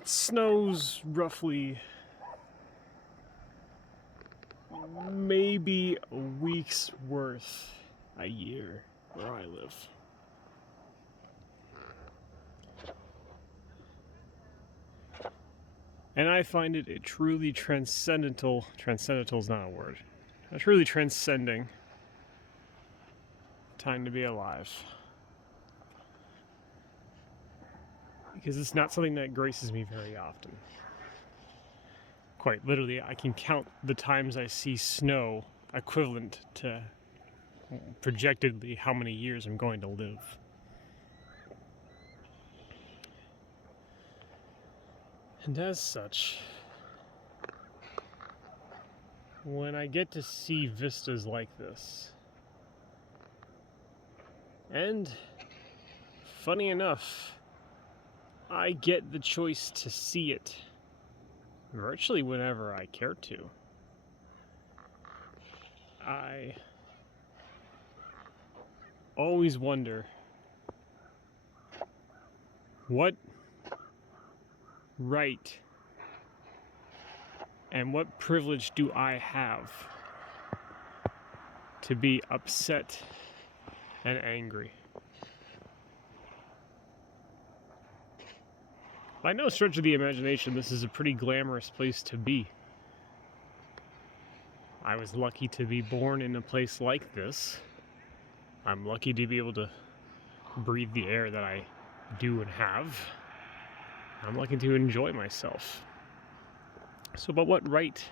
It snows roughly maybe a week's worth a year where I live. And I find it a truly transcendental is not a word, a truly transcending time to be alive. Because it's not something that graces me very often. Quite literally, I can count the times I see snow equivalent to projectedly how many years I'm going to live. And as such, when I get to see vistas like this, and funny enough, I get the choice to see it virtually whenever I care to. I always wonder, what right and what privilege do I have to be upset and angry? By no stretch of the imagination, this is a pretty glamorous place to be. I was lucky to be born in a place like this. I'm lucky to be able to breathe the air that I do and have. I'm lucky to enjoy myself. So, but what right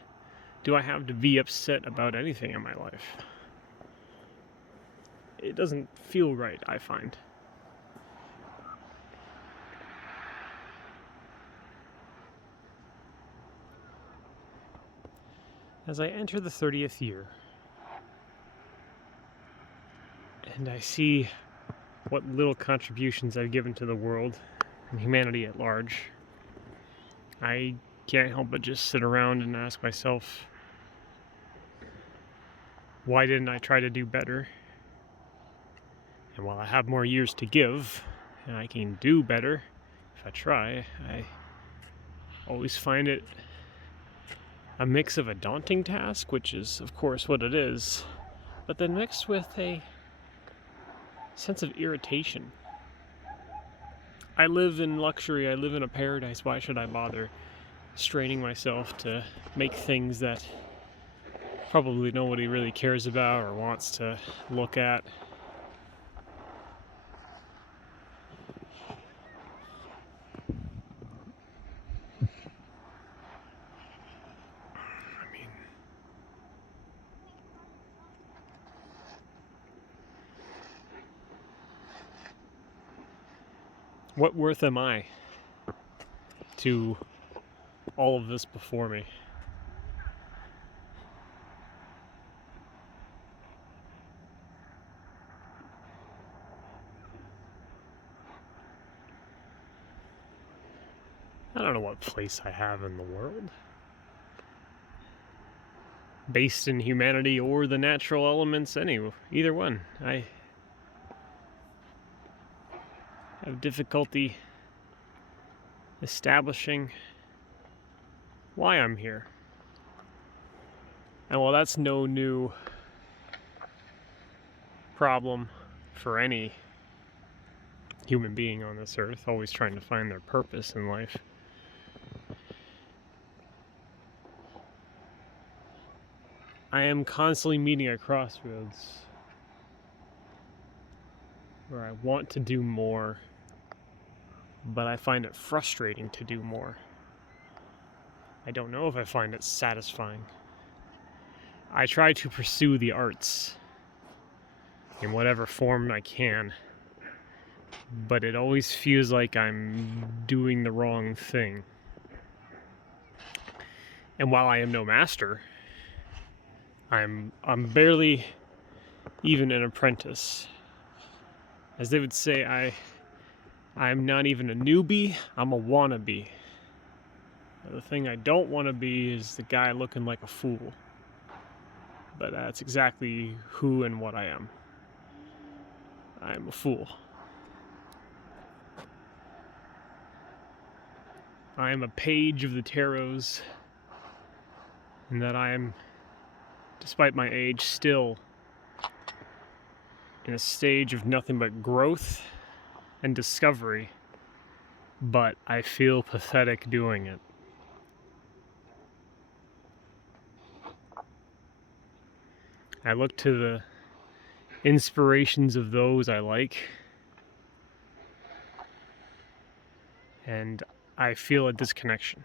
do I have to be upset about anything in my life? It doesn't feel right, I find. As I enter the 30th year, and I see what little contributions I've given to the world and humanity at large, I can't help but just sit around and ask myself, why didn't I try to do better? And while I have more years to give, and I can do better if I try, I always find it a mix of a daunting task, which is, of course, what it is, but then mixed with a sense of irritation. I live in luxury, I live in a paradise, why should I bother straining myself to make things that probably nobody really cares about or wants to look at? I mean, what worth am I to all of this before me? I don't know what place I have in the world, based in humanity or the natural elements, either one. I have difficulty establishing why I'm here. And while that's no new problem for any human being on this earth, always trying to find their purpose in life, I am constantly meeting a crossroads where I want to do more, but I find it frustrating to do more. I don't know if I find it satisfying. I try to pursue the arts in whatever form I can, but it always feels like I'm doing the wrong thing. And while I am no master, I'm barely even an apprentice. As they would say, I'm not even a newbie, I'm a wannabe. The thing I don't want to be is the guy looking like a fool. But that's exactly who and what I am. I'm a fool. I am a page of the tarots, and that I am, despite my age, still in a stage of nothing but growth and discovery, but I feel pathetic doing it. I look to the inspirations of those I like, and I feel a disconnection.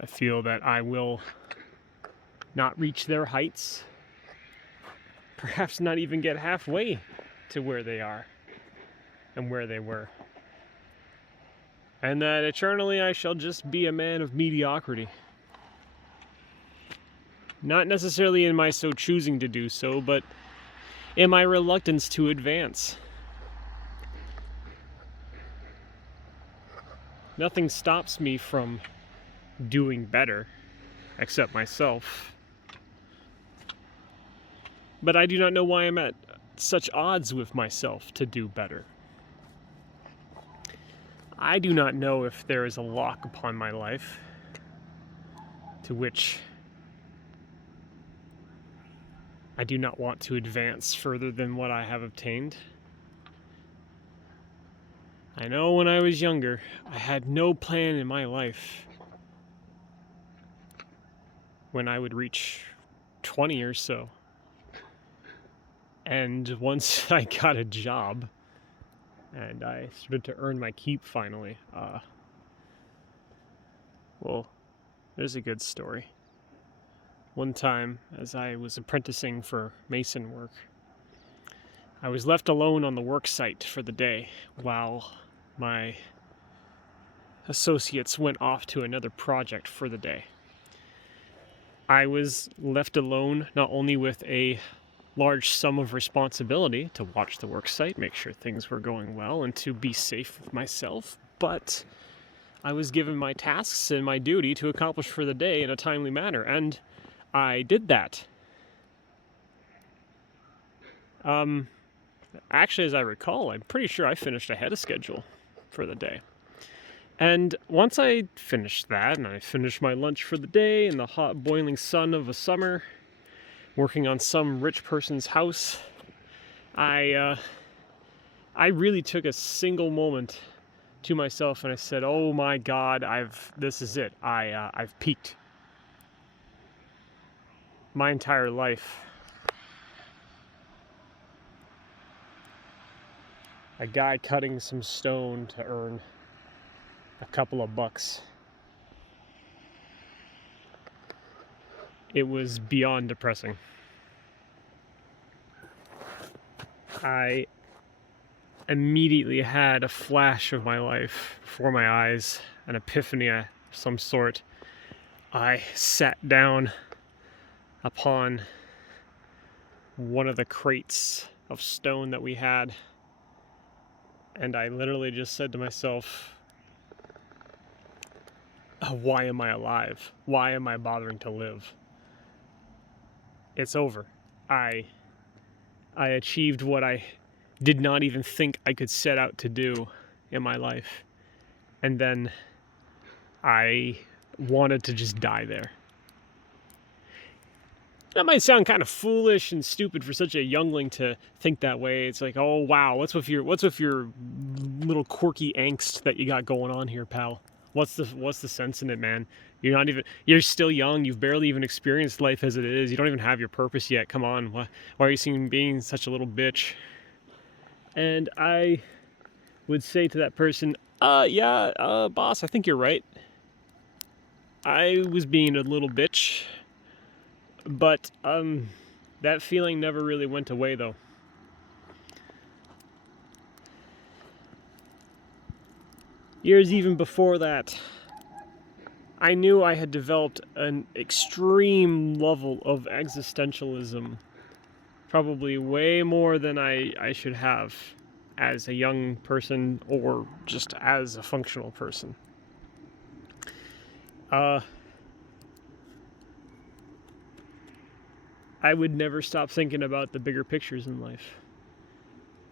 I feel that I will not reach their heights, perhaps not even get halfway to where they are and where they were. And that eternally I shall just be a man of mediocrity. Not necessarily in my so choosing to do so, but in my reluctance to advance. Nothing stops me from doing better, except myself. But I do not know why I'm at such odds with myself to do better. I do not know if there is a lock upon my life to which I do not want to advance further than what I have obtained. I know when I was younger, I had no plan in my life when I would reach 20 or so. And once I got a job and I started to earn my keep finally, well, there's a good story. One time, as I was apprenticing for mason work, I was left alone on the work site for the day while my associates went off to another project for the day. I was left alone not only with a large sum of responsibility to watch the work site, make sure things were going well, and to be safe with myself, but I was given my tasks and my duty to accomplish for the day in a timely manner, and I did that. Actually, as I recall, I'm pretty sure I finished ahead of schedule for the day. And once I finished that, and I finished my lunch for the day in the hot, boiling sun of a summer, working on some rich person's house, I really took a single moment to myself, and I said, "Oh my God, this is it. I've peaked. My entire life, a guy cutting some stone to earn a couple of bucks." It was beyond depressing. I immediately had a flash of my life before my eyes, an epiphany of some sort. I sat down upon one of the crates of stone that we had, and I literally just said to myself, why am I alive? Why am I bothering to live? It's over. I achieved what I did not even think I could set out to do in my life. And then I wanted to just die there. That might sound kind of foolish and stupid for such a youngling to think that way. It's like, oh wow, what's with your little quirky angst that you got going on here, pal? What's the sense in it, man? You're still young. You've barely even experienced life as it is. You don't even have your purpose yet. Come on, why are you being such a little bitch? And I would say to that person, boss, I think you're right. I was being a little bitch, but that feeling never really went away though. Years even before that, I knew I had developed an extreme level of existentialism, probably way more than I should have as a young person or just as a functional person. I would never stop thinking about the bigger pictures in life.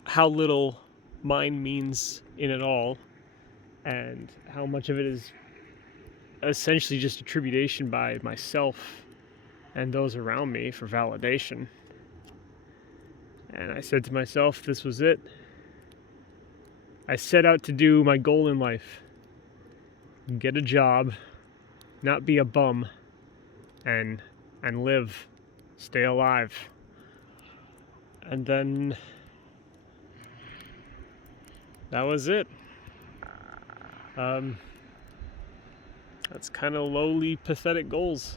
How little mine means in it all, and how much of it is essentially just attribution by myself and those around me for validation. And I said to myself, this was it. I set out to do my goal in life. Get a job, not be a bum, and live, stay alive. And then that was it. That's kind of lowly, pathetic goals.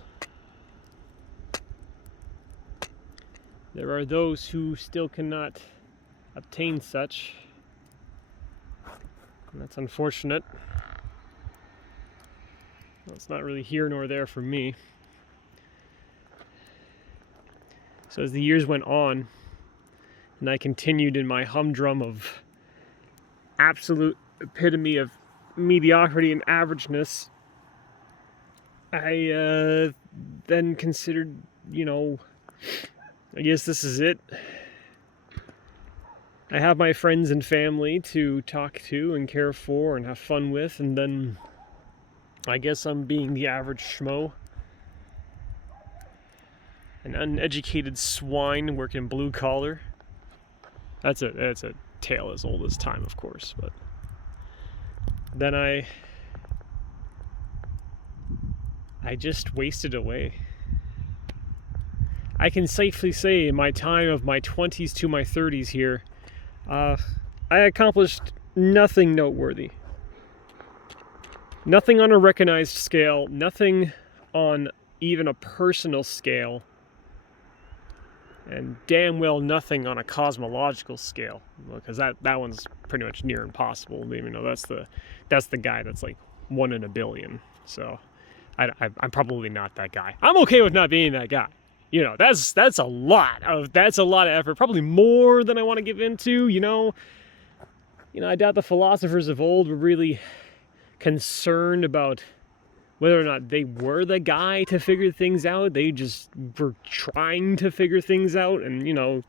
There are those who still cannot obtain such, and that's unfortunate. Well, it's not really here nor there for me. So as the years went on, and I continued in my humdrum of absolute epitome of mediocrity and averageness, I then considered, I guess this is it. I have my friends and family to talk to and care for and have fun with, and then I guess I'm being the average schmo. An uneducated swine working blue collar. That's a tale as old as time, of course, but then I just wasted away. I can safely say in my time of my 20s to my 30s here, I accomplished nothing noteworthy. Nothing on a recognized scale, nothing on even a personal scale, and damn well nothing on a cosmological scale, because that one's pretty much near impossible. Even though that's the guy that's like 1 in a billion. So I'm probably not that guy. I'm okay with not being that guy. That's a lot of effort. Probably more than I want to give into. I doubt the philosophers of old were really concerned about whether or not they were the guy to figure things out. They just were trying to figure things out, and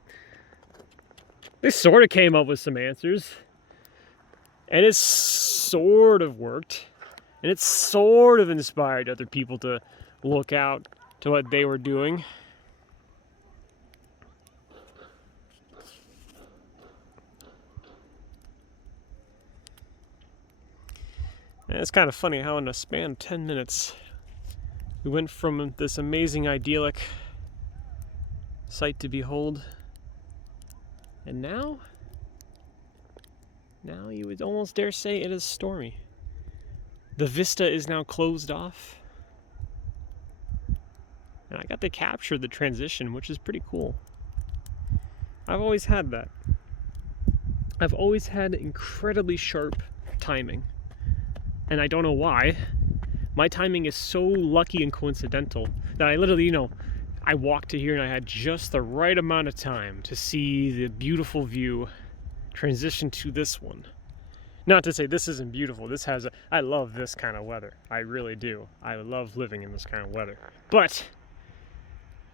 they sort of came up with some answers, and it sort of worked, and it sort of inspired other people to look out to what they were doing. And it's kind of funny how in a span of 10 minutes, we went from this amazing, idyllic sight to behold, and now you would almost dare say it is stormy. The vista is now closed off, and I got to capture the transition, which is pretty cool. I've always had that. I've always had incredibly sharp timing. And I don't know why. My timing is so lucky and coincidental that I literally, I walked to here and I had just the right amount of time to see the beautiful view transition to this one. Not to say this isn't beautiful. I love this kind of weather. I really do. I love living in this kind of weather. But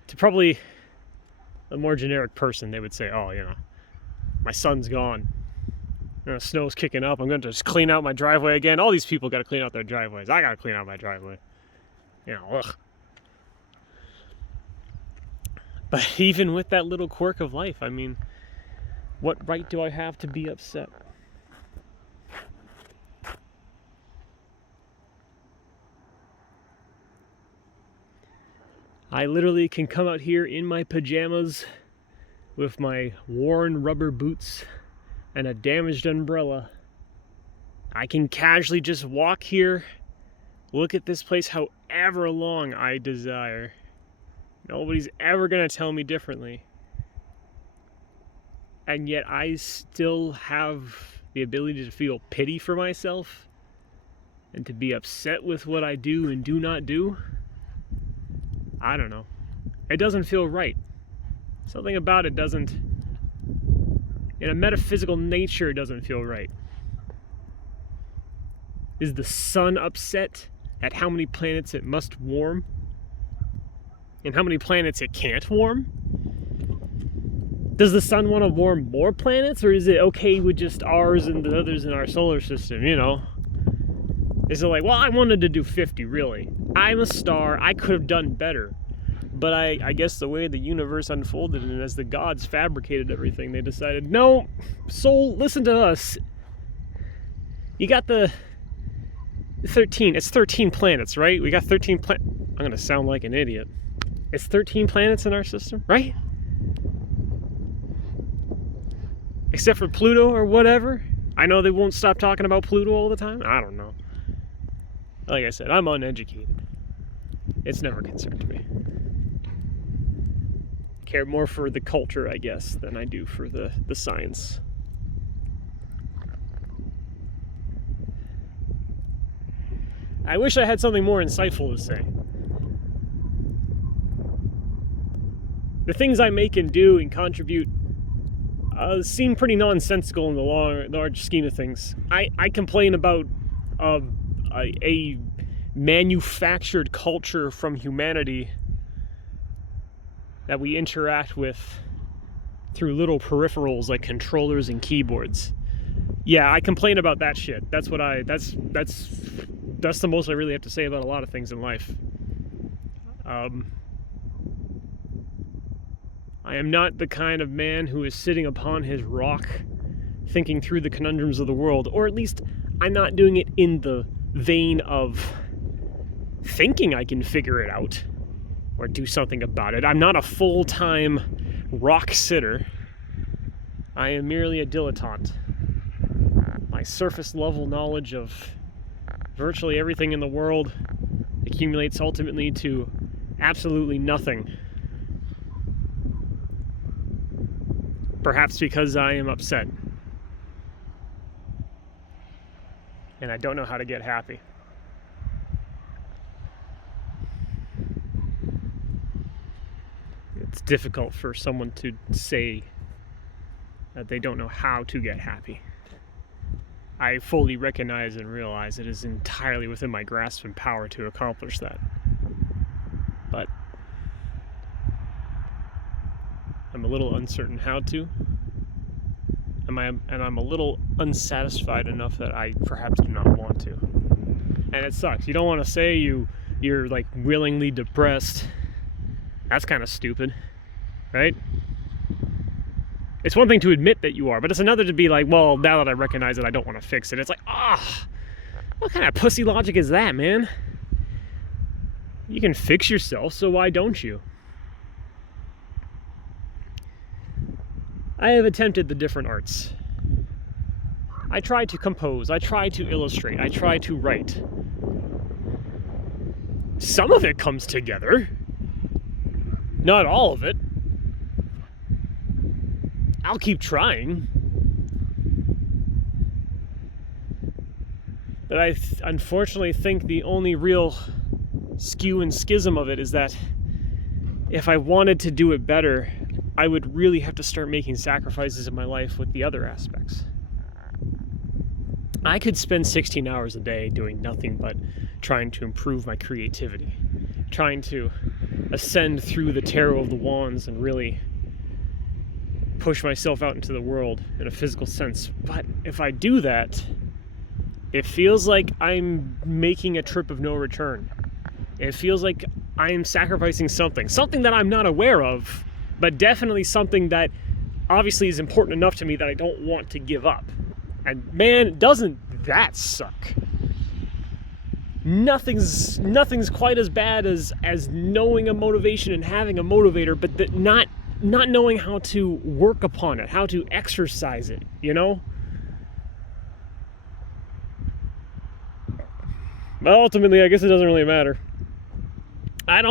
to probably a more generic person, they would say, oh, my sun's gone. Snow's kicking up. I'm going to just clean out my driveway again. All these people got to clean out their driveways. I got to clean out my driveway. Ugh. But even with that little quirk of life, what right do I have to be upset? I literally can come out here in my pajamas with my worn rubber boots and a damaged umbrella. I can casually just walk here, look at this place however long I desire. Nobody's ever gonna tell me differently. And yet I still have the ability to feel pity for myself and to be upset with what I do and do not do. I don't know. It doesn't feel right. Something about it doesn't, in a metaphysical nature, it doesn't feel right. Is the sun upset at how many planets it must warm? And how many planets it can't warm? Does the sun want to warm more planets, or is it okay with just ours and the others in our solar system, Is it like, well, I wanted to do 50, really. I'm a star, I could have done better. But I guess the way the universe unfolded and as the gods fabricated everything, they decided, no, soul, listen to us. You got the 13, it's 13 planets, right? We got 13 planets. I'm going to sound like an idiot. It's 13 planets in our system, right? Except for Pluto or whatever. I know they won't stop talking about Pluto all the time. I don't know. Like I said, I'm uneducated. It's never concerned me. Care more for the culture, I guess, than I do for the science. I wish I had something more insightful to say. The things I make and do and contribute seem pretty nonsensical in the large scheme of things. I complain about a manufactured culture from humanity that we interact with through little peripherals like controllers and keyboards. Yeah, I complain about that shit. That's the most I really have to say about a lot of things in life. I am not the kind of man who is sitting upon his rock thinking through the conundrums of the world, or at least I'm not doing it in the vein of thinking I can figure it out or do something about it. I'm not a full-time rock sitter. I am merely a dilettante. My surface level knowledge of virtually everything in the world accumulates ultimately to absolutely nothing. Perhaps because I am upset. And I don't know how to get happy. It's difficult for someone to say that they don't know how to get happy. I fully recognize and realize it is entirely within my grasp and power to accomplish that. But I'm a little uncertain how to. And I'm a little unsatisfied enough that I perhaps do not want to. And it sucks. You don't want to say you're like willingly depressed. That's kind of stupid, right? It's one thing to admit that you are, but it's another to be like, well, now that I recognize it, I don't want to fix it. It's like, what kind of pussy logic is that, man? You can fix yourself, so why don't you? I have attempted the different arts. I try to compose, I try to illustrate, I try to write. Some of it comes together. Not all of it. I'll keep trying. But I unfortunately think the only real skew and schism of it is that if I wanted to do it better, I would really have to start making sacrifices in my life with the other aspects. I could spend 16 hours a day doing nothing but trying to improve my creativity, trying to ascend through the tarot of the wands and really push myself out into the world in a physical sense. But if I do that, it feels like I'm making a trip of no return. It feels like I'm sacrificing something that I'm not aware of, but definitely something that obviously is important enough to me that I don't want to give up. And man, doesn't that suck? Nothing's quite as bad as knowing a motivation and having a motivator, but not knowing how to work upon it, how to exercise it, you know? But ultimately, I guess it doesn't really matter. I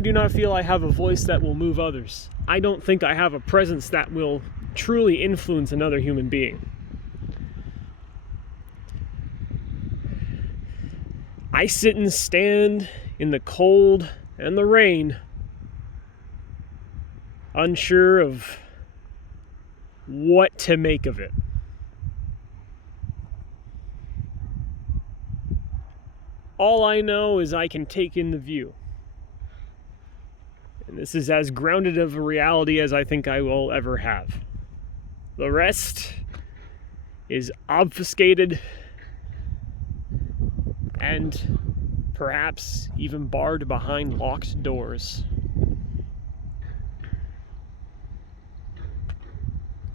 do not feel I have a voice that will move others. I don't think I have a presence that will truly influence another human being. I sit and stand in the cold and the rain, unsure of what to make of it. All I know is I can take in the view. And this is as grounded of a reality as I think I will ever have. The rest is obfuscated and perhaps even barred behind locked doors.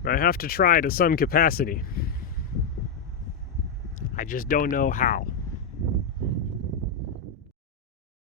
I have to try to some capacity. I just don't know how.